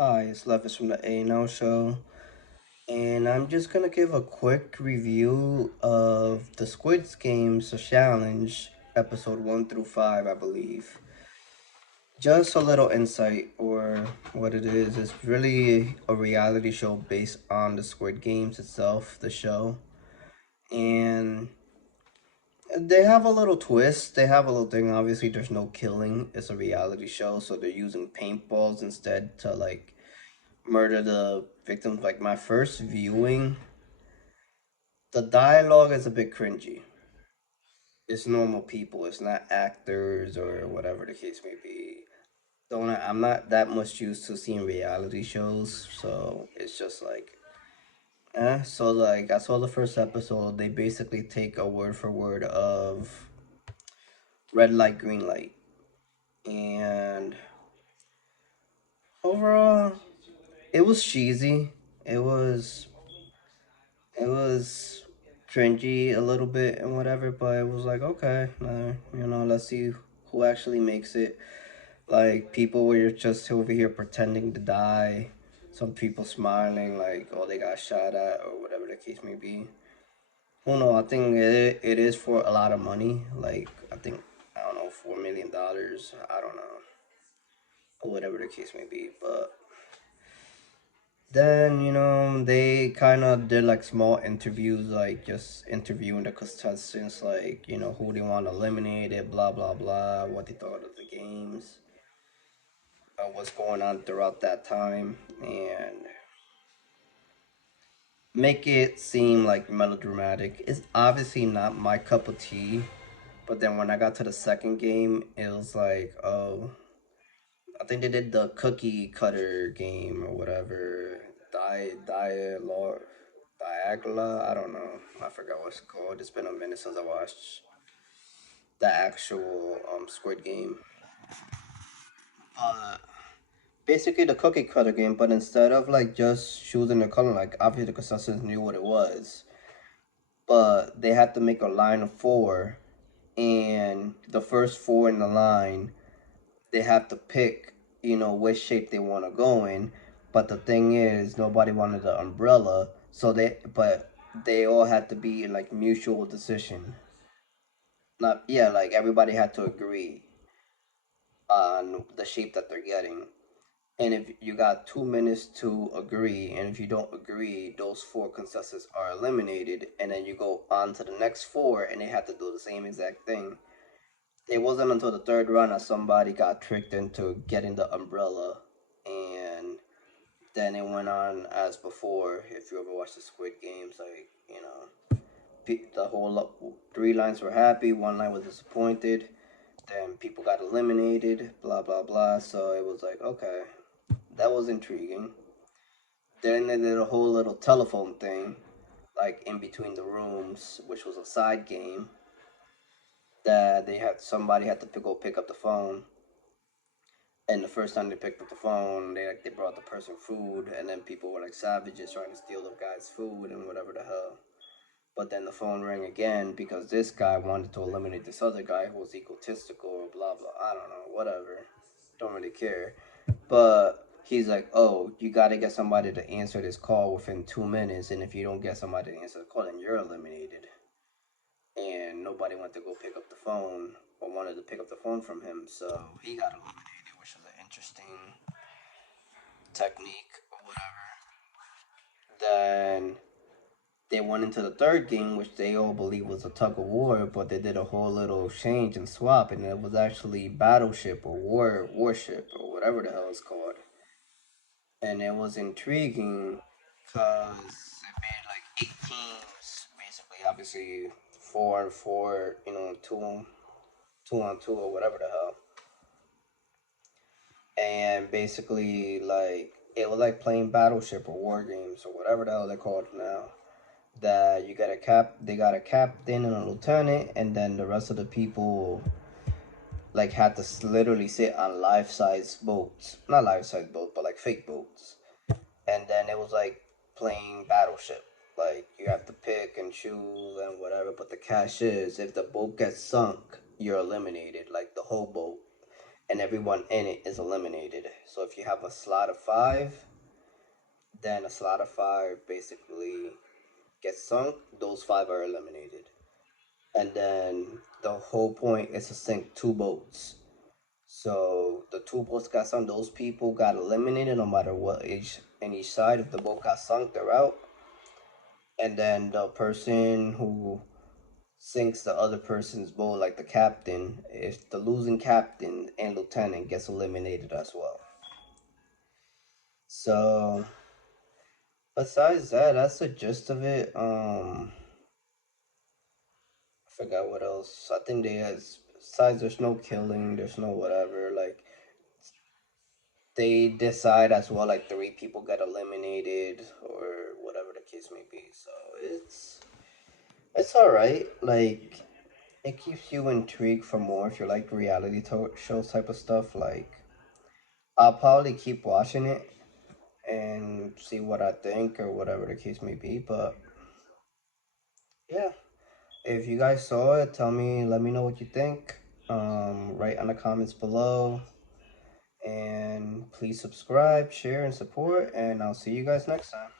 Hi, it's Levis from the A Now Show, and I'm just gonna give a quick review of the Squid Games Challenge, episode 1 through 5, I believe. Just a little insight or what it is. It's really a reality show based on the Squid Games itself, the show. And they have a little twist. They have a little thing. Obviously, there's no killing. It's a reality show, so they're using paintballs instead to murder the victims. Like my first viewing, the dialogue is a bit cringy. It's normal people. It's not actors or whatever the case may be. I'm not that much used to seeing reality shows, so it's just like, eh. So like, I saw the first episode. They basically take a word for word of red light, green light, and overall, it was cheesy. It was it was cringy a little bit and whatever, but it was like, okay, let's see who actually makes it. Like, people were just over here pretending to die, some people smiling like, oh, they got shot at or whatever the case may be. Well, no, I think it is for a lot of money. Like, I think, I don't know, $4 million. I don't know, or whatever the case may be. But then, they kind of did like small interviews, like just interviewing the contestants, like, who they want eliminated, blah, blah, blah, what they thought of the games, what's going on throughout that time, and make it seem like melodramatic. It's obviously not my cup of tea, but then when I got to the second game, it was like, oh, I think they did the cookie cutter game or whatever. Diagla. I don't know. I forgot what it's called. It's been a minute since I watched the actual Squid Game. Uh, Basically the cookie cutter game, but instead of like just choosing the color, like obviously the contestants knew what it was, but they had to make a line of four, and the first four in the line they have to pick, which shape they want to go in. But the thing is, nobody wanted the umbrella, so they all had to be like mutual decision. Not yeah, like everybody had to agree on the shape that they're getting. And if you got 2 minutes to agree, and if you don't agree, those four contestants are eliminated, and then you go on to the next four, and they have to do the same exact thing. It wasn't until the third run that somebody got tricked into getting the umbrella, and then it went on as before. If you ever watched the Squid Games, like, the whole three lines were happy, one line was disappointed, then people got eliminated, blah blah blah. So it was like, okay, that was intriguing. Then they did a whole little telephone thing, like in between the rooms, which was a side game that somebody had to pick up the phone. And the first time they picked up the phone, they brought the person food, and then people were like savages trying to steal the guy's food and whatever the hell. But then the phone rang again because this guy wanted to eliminate this other guy who was egotistical or blah blah. I don't know, whatever. Don't really care. But he's like, oh, you got to get somebody to answer this call within 2 minutes, and if you don't get somebody to answer the call, then you're eliminated. And nobody went to go pick up the phone or wanted to pick up the phone from him, so he got eliminated, which was an interesting technique or whatever. Then they went into the third game, which they all believe was a tug of war, but they did a whole little change and swap, and it was actually battleship or warship or whatever the hell it's called. And it was intriguing because it made like 8 teams, basically. Obviously, 4 on 4, two on two or whatever the hell. And basically, like, it was like playing battleship or war games or whatever the hell they're called now. That you got they got a captain and a lieutenant, and then the rest of the people like had to literally sit on life-size boats, not life-size boats, but like fake boats. And then it was like playing battleship. Like, you have to pick and choose and whatever. But the catch is, if the boat gets sunk, you're eliminated, like the whole boat. and everyone in it is eliminated. So if you have a slot of five, then a slot of five basically gets sunk. Those five are eliminated. And then the whole point is to sink two boats. So the two boats got sunk. Those people got eliminated no matter what each in each side. If the boat got sunk, they're out. And then the person who sinks the other person's boat, like the captain, if the losing captain and lieutenant gets eliminated as well. So besides that, that's the gist of it. I forgot what else. I think they has besides there's no killing, there's no whatever. Like they decide as well, like three people get eliminated or whatever the case may be. So it's all right. Like it keeps you intrigued for more if you like reality shows type of stuff. Like I'll probably keep watching it and see what I think or whatever the case may be. But yeah, if you guys saw it, let me know what you think. Write on the comments below. And please subscribe, share, and support. And I'll see you guys next time.